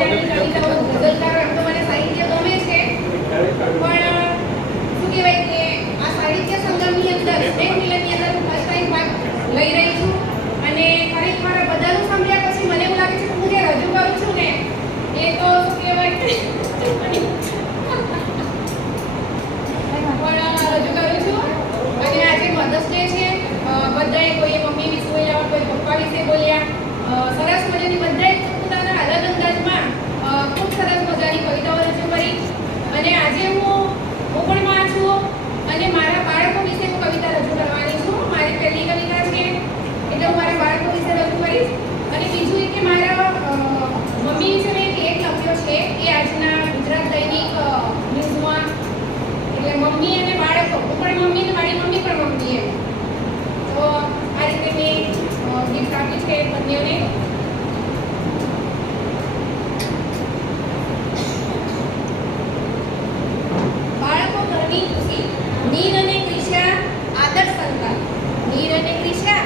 મજાની કવિતાઓ ગઝલકારો એમ તો મને સાહિત્ય ગમે છે, પણ શું કહેવાય કે આ સાહિત્ય સંગમની અંદર સ્નેહ મિલનની અંદર હું ફર્સ્ટ ટાઈમ ભાગ લઈ રહી છું અને ખરેખર બધાનું સાંભળ્યા પછી મને એવું લાગે છે કે હું જે રજૂ કરું છું ને એ તો શું કહેવાય પણ રજૂ કરું છું. અને આજે મધર્સ ડે છે, બધાએ કોઈએ મમ્મી વિશે બોલ્યા, કોઈ પપ્પા વિશે બોલ્યા, સરસ મજાની બધાએ પોતાના અલગ અંદાજમાં ખૂબ સરસ મજાની કવિતાઓ રજૂ કરી. અને આજે હું પણ માં છું અને મારા બાળકો વિશે હું કવિતા રજૂ કરવાની છું. મારી પહેલી કવિતા છે એટલે હું મારા બાળકો વિશે રજૂ કરીશ. અને બીજું કે મારા મમ્મી વિશે મેં એક લખ્યો છે એ આજના ગુજરાત દૈનિક ન્યૂઝમાં, એટલે મમ્મી અને બાળકો, હું પણ મમ્મી અને મારી મમ્મી પણ મમ્મી એમ. તો આ રીતે મેં ગિફ્ટ આપી છે બંનેઓને. બાળકો ઘરની ખુશી, નીર અને ક્રિશા આદર્શ સંતાન, નીર અને ક્રિશા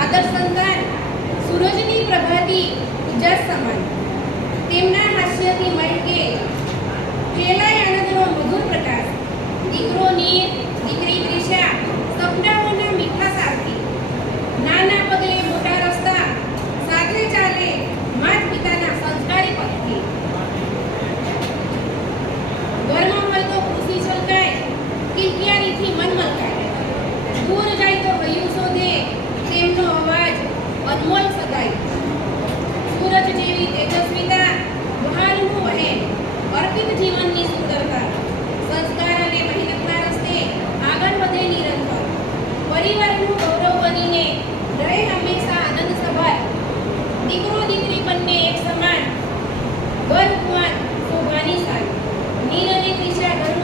આદર્શ સંતાન, સૂરજની પ્રભાતી ઉજાસ સમાન, તેમના હાસ્યથી મટકે ફેલાય આનંદનો મધુર પ્રકાશ. દીકરો નીર, દીકરી ક્રિશા સપનાઓના મીઠા સાથી, નાના પગલે મોટા રસ્તા, સાથે ચાલે માત પિતાના સંસ્કારી પથથી. ઘરમાં હોય તો ખુશી છલકાય, કિલકિયારીથી મન મલકાય, દૂર જાય તો હૈયું શોધે તેમનો અવાજ અનમોલ સદાય. સૂરજ જેવી તેજસ્વીતા વહાલનું વહે, અર્પિત જીવનની સુંદરતા, સંસ્કાર અને મહેનતના રસ્તે આગળ વધે નિરંતર. પરિવારનું ગૌરવ બનીને રહે હંમેશા આનંદ સભર, દીકરો દીકરી બંને એક સમાન, ઘર ભગવાન શોભાની સારી. નીર અને ક્રિશા ઘર